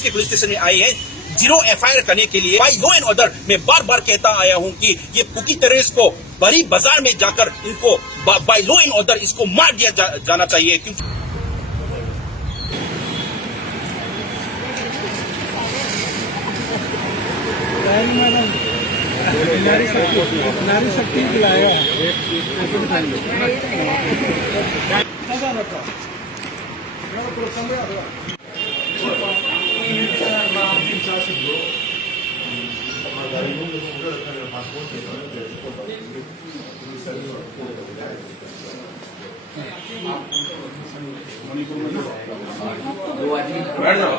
Place के police station में आए हैं 0 FIR करने के लिए। बाय लॉ एंड ऑर्डर मैं बार बार कहता आया हूं कि ये कुकी टेररिस्ट को बड़ी बाजार में जाकर इनको बाय लॉ एंड ऑर्डर इसको मार दिया जाना चाहिए, क्योंकि नारी शक्ति खिलाएगा। बैठ जाओ,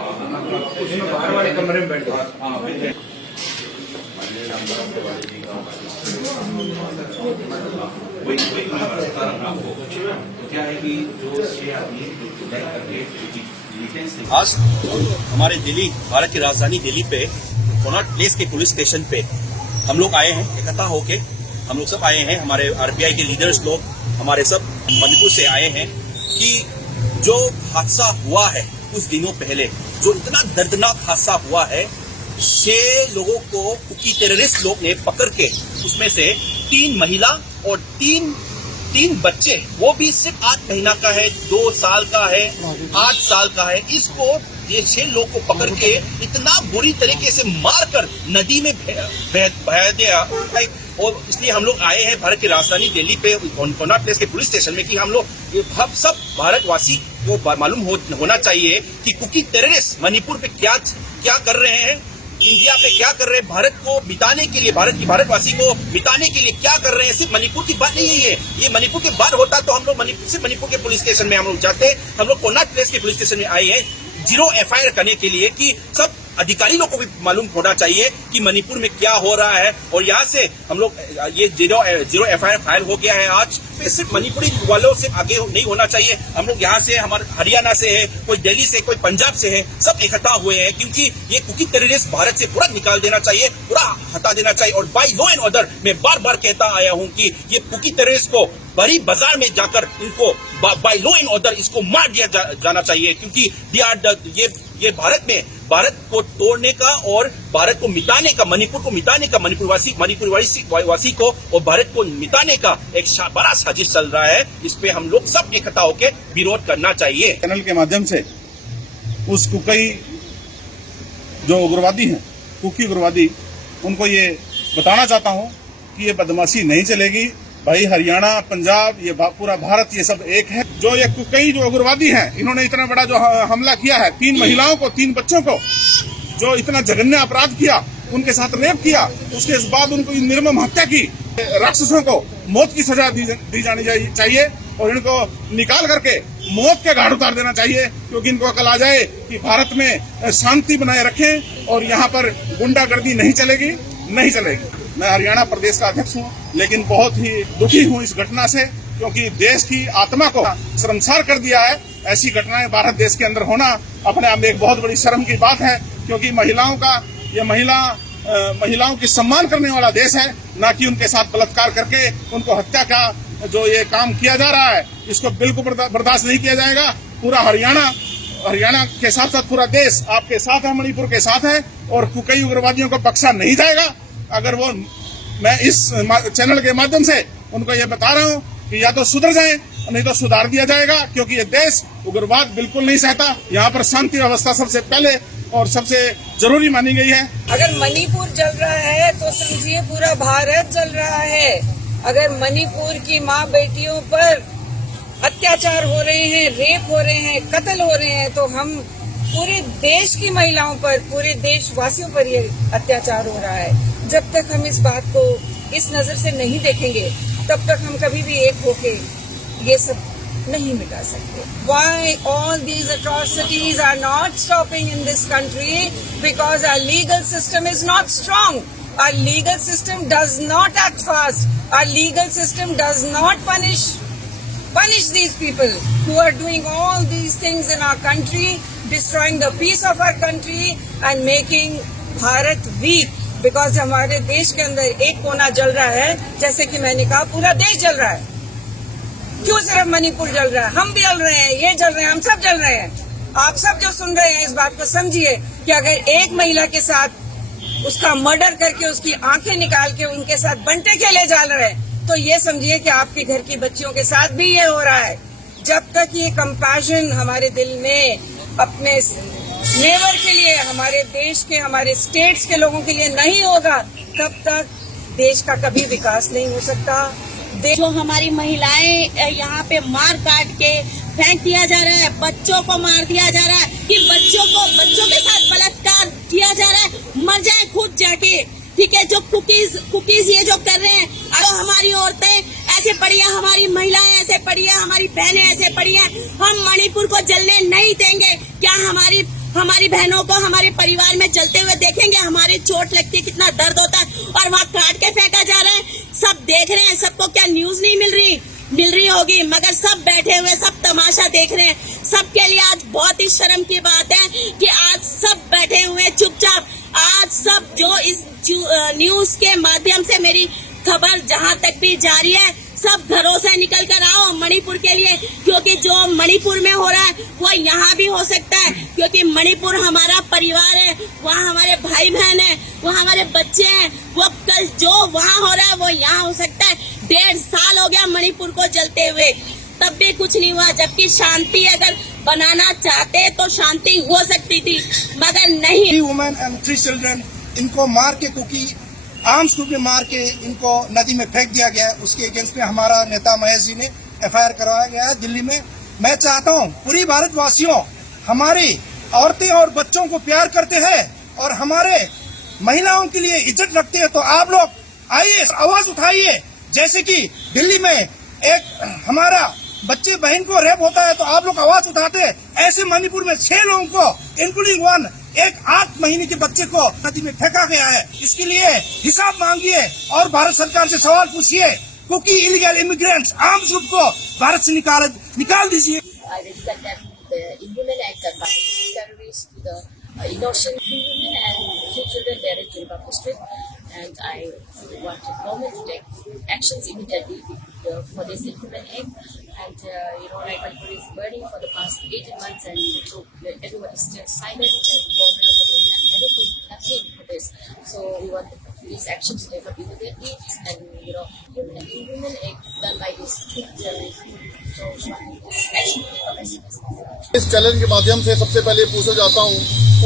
बाहर वाले कमरे में बैठ जाओ। क्या है कि जो आज हमारे दिल्ली, भारत की राजधानी दिल्ली पे कोनॉट प्लेस के पुलिस स्टेशन पे हम लोग आए हैं, इकट्ठा होके हम लोग सब आए हैं। हमारे RPI के लीडर्स लोग हमारे सब मणिपुर से आए हैं कि जो हादसा हुआ है कुछ दिनों पहले, जो इतना दर्दनाक हादसा हुआ है, 6 लोगों को कुकी टेररिस्ट लोग ने पकड़ के, उसमें से 3 महिला और 3 बच्चे, वो भी सिर्फ 8 महीना का है, 2 साल का है, 8 साल का है, इसको ये 6 लोग को पकड़ के इतना बुरी तरीके से मारकर नदी में बहा दिया। और इसलिए हम लोग आए हैं भारत की राजधानी दिल्ली पे कोनॉट प्लेस के पुलिस स्टेशन में कि हम सब भारतवासी को मालूम होना चाहिए कि कुकी टेररिस्ट मणिपुर पे क्या कर रहे हैं, इंडिया पे क्या कर रहे हैं, भारत को मिटाने के लिए, भारतवासी को मिटाने के लिए क्या कर रहे हैं। सिर्फ मणिपुर की बात नहीं है ये मणिपुर की बात होता तो हम लोग सिर्फ मणिपुर के पुलिस स्टेशन में हम लोग जाते। हम लोग कोनॉट प्लेस के पुलिस स्टेशन में आए हैं 0 FIR करने के लिए कि सब अधिकारी लोगों को भी मालूम होना चाहिए कि मणिपुर में क्या हो रहा है। और यहाँ से हम लोग ये 0 FIR फाइल हो गया है आज। सिर्फ मणिपुरी वालों से आगे नहीं होना चाहिए। हम लोग यहाँ से, हमारे हरियाणा से है, कोई दिल्ली से, कोई पंजाब से है, सब इकट्ठा हुए हैं क्योंकि ये कुकी टेररिस्ट भारत से पूरा निकाल देना चाहिए, पूरा हटा देना चाहिए। और बाय लॉ एंड ऑर्डर मैं बार बार कहता आया हूँ कि ये कुकी टेररिस्ट को बड़ी बाजार में जाकर इनको बाय लॉ एंड ऑर्डर इसको मार दिया जाना चाहिए, क्योंकि ये भारत को तोड़ने का और भारत को मिटाने का, मणिपुर को मिटाने का, मणिपुरवासी को और भारत को मिटाने का एक बड़ा साजिश चल रहा है। इस पे हम लोग सब इकट्ठा होकर विरोध करना चाहिए। चैनल के माध्यम से उस कुकी जो उग्रवादी हैं, कुकी उग्रवादी, उनको ये बताना चाहता हूँ कि ये बदमाशी नहीं चलेगी भाई। हरियाणा, पंजाब, ये पूरा भारत, ये सब एक है। जो ये कई जो उग्रवादी हैं, इन्होंने इतना बड़ा जो हमला किया है, 3 महिलाओं को, 3 बच्चों को, जो इतना जघन्य अपराध किया, उनके साथ रेप किया, उसके बाद उनको निर्मम हत्या की। राक्षसों को मौत की सजा दी जानी चाहिए और इनको निकाल करके मौत के घाट उतार देना चाहिए, क्योंकि इनको अकल आ जाए कि भारत में शांति बनाए रखें और यहाँ पर गुंडागर्दी नहीं चलेगी। मैं हरियाणा प्रदेश का अध्यक्ष हूँ, लेकिन बहुत ही दुखी हूँ इस घटना से, क्योंकि देश की आत्मा को शर्मसार कर दिया है। ऐसी घटनाएं भारत देश के अंदर होना अपने आप में एक बहुत बड़ी शर्म की बात है, क्योंकि महिलाओं की सम्मान करने वाला देश है, ना कि उनके साथ बलात्कार करके उनको हत्या का जो ये काम किया जा रहा है, इसको बिल्कुल बर्दाश्त नहीं किया जाएगा। पूरा हरियाणा के साथ साथ पूरा देश आपके साथ है, मणिपुर के साथ है, और कई उग्रवादियों को बख्शा नहीं जाएगा। अगर वो, मैं इस चैनल के माध्यम से उनको ये बता रहा हूँ कि या तो सुधर जाएं, नहीं तो सुधार दिया जाएगा, क्योंकि ये देश उग्रवाद बिल्कुल नहीं सहता। यहाँ पर शांति व्यवस्था सबसे पहले और सबसे जरूरी मानी गई है। अगर मणिपुर जल रहा है तो समझिए पूरा भारत जल रहा है। अगर मणिपुर की माँ बेटियों पर अत्याचार हो रहे हैं, रेप हो रहे हैं, कत्ल हो रहे हैं, तो हम पूरे देश की महिलाओं पर, पूरे देशवासियों पर ये अत्याचार हो रहा है। जब तक हम इस बात को इस नजर से नहीं देखेंगे, तब तक हम कभी भी एक होके ये सब नहीं मिटा सकते। Why all these atrocities are not stopping in this country? Because our legal system is not strong. Our legal system does not act fast. Our legal system does not punish these people who are doing all these things in our country, destroying the peace of our country and making Bharat weak. Because हमारे देश के अंदर एक कोना जल रहा है, जैसे कि मैंने कहा पूरा देश जल रहा है। क्यों सिर्फ मणिपुर जल रहा है? हम भी जल रहे हैं, ये जल रहे हैं, हम सब जल रहे हैं। आप सब जो सुन रहे हैं इस बात को समझिए कि अगर एक महिला के साथ उसका मर्डर करके उसकी आंखें निकाल के उनके साथ बंटे खेले जा रहे हैं, तो ये समझिए कि आपके घर की बच्चियों के साथ भी ये हो रहा है। जब तक ये कंपैशन हमारे दिल में अपने नेबर के लिए, हमारे देश के, हमारे स्टेट्स के लोगों के लिए नहीं होगा, तब तक देश का कभी विकास नहीं हो सकता। जो हमारी महिलाएं यहाँ पे मार काट के फेंक दिया जा रहा है, बच्चों को मार दिया जा रहा है, कि बच्चों के साथ बलात्कार किया जा रहा है, मर जाए खुद जाके, ठीक है। जो कुकीज ये जो कर रहे हैं, अगर हमारी औरतें ऐसे पड़ी है, हमारी महिलाएं ऐसे पड़ी है, हमारी बहनें ऐसे पड़ी है, हम मणिपुर को जलने नहीं देंगे। क्या हमारी बहनों को हमारे परिवार में जलते हुए देखेंगे? हमारे चोट लगती है, कितना दर्द होता है, और वहाँ काट के फेंका जा रहा है। सब देख रहे हैं, सबको क्या न्यूज नहीं मिल रही होगी, मगर सब बैठे हुए, सब तमाशा देख रहे हैं। सबके लिए आज बहुत ही शर्म की बात है कि आज सब बैठे हुए चुपचाप। आज सब जो इस न्यूज के माध्यम से मेरी खबर जहां तक भी जारी है, सब घरों से निकल कर आओ मणिपुर के लिए, क्योंकि जो मणिपुर में हो रहा है वो यहाँ भी हो सकता है, क्योंकि मणिपुर हमारा परिवार है, वहाँ हमारे भाई बहन है, वहाँ हमारे बच्चे हैं। वो कल जो वहाँ हो रहा है वो यहाँ हो सकता है। 1.5 साल हो गया मणिपुर को जलते हुए, तब भी कुछ नहीं हुआ। जबकि शांति अगर बनाना चाहते तो शांति हो सकती थी, मगर नहीं। 3 वुमेन एंड 3 चिल्ड्रन, इनको मार के कुकी आर्म्स ग्रुप में मार के इनको नदी में फेंक दिया गया है। उसके अगेंस्ट में हमारा नेता महेश जी ने FIR करवाया गया है दिल्ली में। मैं चाहता हूँ पूरी भारतवासियों, हमारी औरतें और बच्चों को प्यार करते हैं और हमारे महिलाओं के लिए इज्जत रखते हैं, तो आप लोग आइए, आवाज उठाइए। जैसे कि दिल्ली में एक हमारा बच्चे बहन को रेप होता है तो आप लोग आवाज उठाते हैं, ऐसे मणिपुर में 6 लोगों को इंक्लूडिंग 1 8 महीने के बच्चे को नदी में फेंका गया है। इसके लिए हिसाब मांगिए और भारत सरकार से सवाल पूछिए। क्योंकि इलीगल इमिग्रेंट्स आर्म्स ग्रुप को भारत से निकाल दीजिए। I regret that the Inhuman Act that targets terrorists to the innocent women and 2 children there in Jilbab district, and I want the government to take actions immediately for this Inhuman Act. And like Manipur is burning for the past 18 months, and everyone is still silent, and government is not doing nothing for this. So we want these actions to take up immediately, and Inhuman Act done by this terrorism. So action to take up as soon as possible. इस challenge के माध्यम से सबसे पहले पूछना चाहता हूँ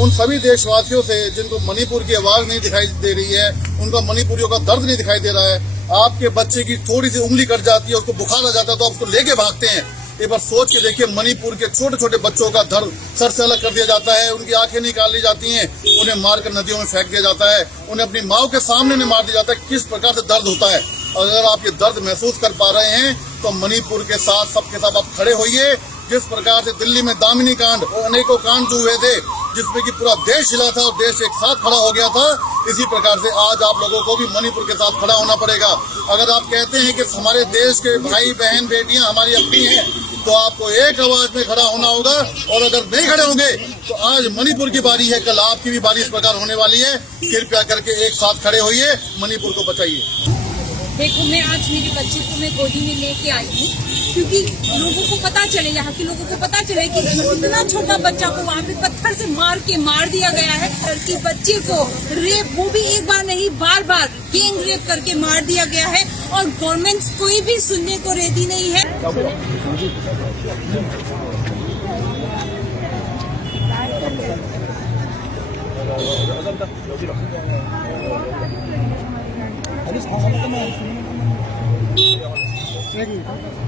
उन सभी देशवासियों से जिनको मणिपुर की आवाज नहीं दिखाई दे रही है, उनको मणिपुरियों का दर्द नहीं दिखाई दे रहा है। आपके बच्चे की थोड़ी सी उंगली कट जाती है, उसको बुखार आ जाता है, तो आप उसको लेके भागते हैं। एक बार सोच के देखिए, मणिपुर के छोटे छोटे बच्चों का दर्द सर से अलग कर दिया जाता है, उनकी आंखें निकाल ली जाती हैं, उन्हें मारकर नदियों में फेंक दिया जाता है, उन्हें अपनी माँ के सामने मार दिया जाता है। किस प्रकार से दर्द होता है। अगर आप ये दर्द महसूस कर पा रहे हैं तो मणिपुर के साथ सबके साथ आप खड़े होइए। जिस प्रकार से दिल्ली में दामिनी कांड और अनेकों कांड जो हुए थे, जिसमें कि पूरा देश हिला था और देश एक साथ खड़ा हो गया था, इसी प्रकार से आज आप लोगों को भी मणिपुर के साथ खड़ा होना पड़ेगा। अगर आप कहते हैं कि हमारे देश के भाई बहन बेटियां हमारी अपनी हैं, तो आपको एक आवाज में खड़ा होना होगा। और अगर नहीं खड़े होंगे तो आज मणिपुर की बारी है, कल आपकी भी बारी इस प्रकार होने वाली है। कृपया करके एक साथ खड़े होइए, मणिपुर को बचाइए। देखो, मैं आज मेरे बच्चे को मैं गोदी में लेके आई हूँ, क्योंकि लोगों को पता चले, यहाँ के लोगों को पता चले कि इतना छोटा बच्चा को वहाँ पे पत्थर से मार दिया गया है। लड़की बच्चे को रेप, वो भी एक बार नहीं बार गैंग रेप करके मार दिया गया है, और गवर्नमेंट कोई भी सुनने को रेडी नहीं है। Thank you.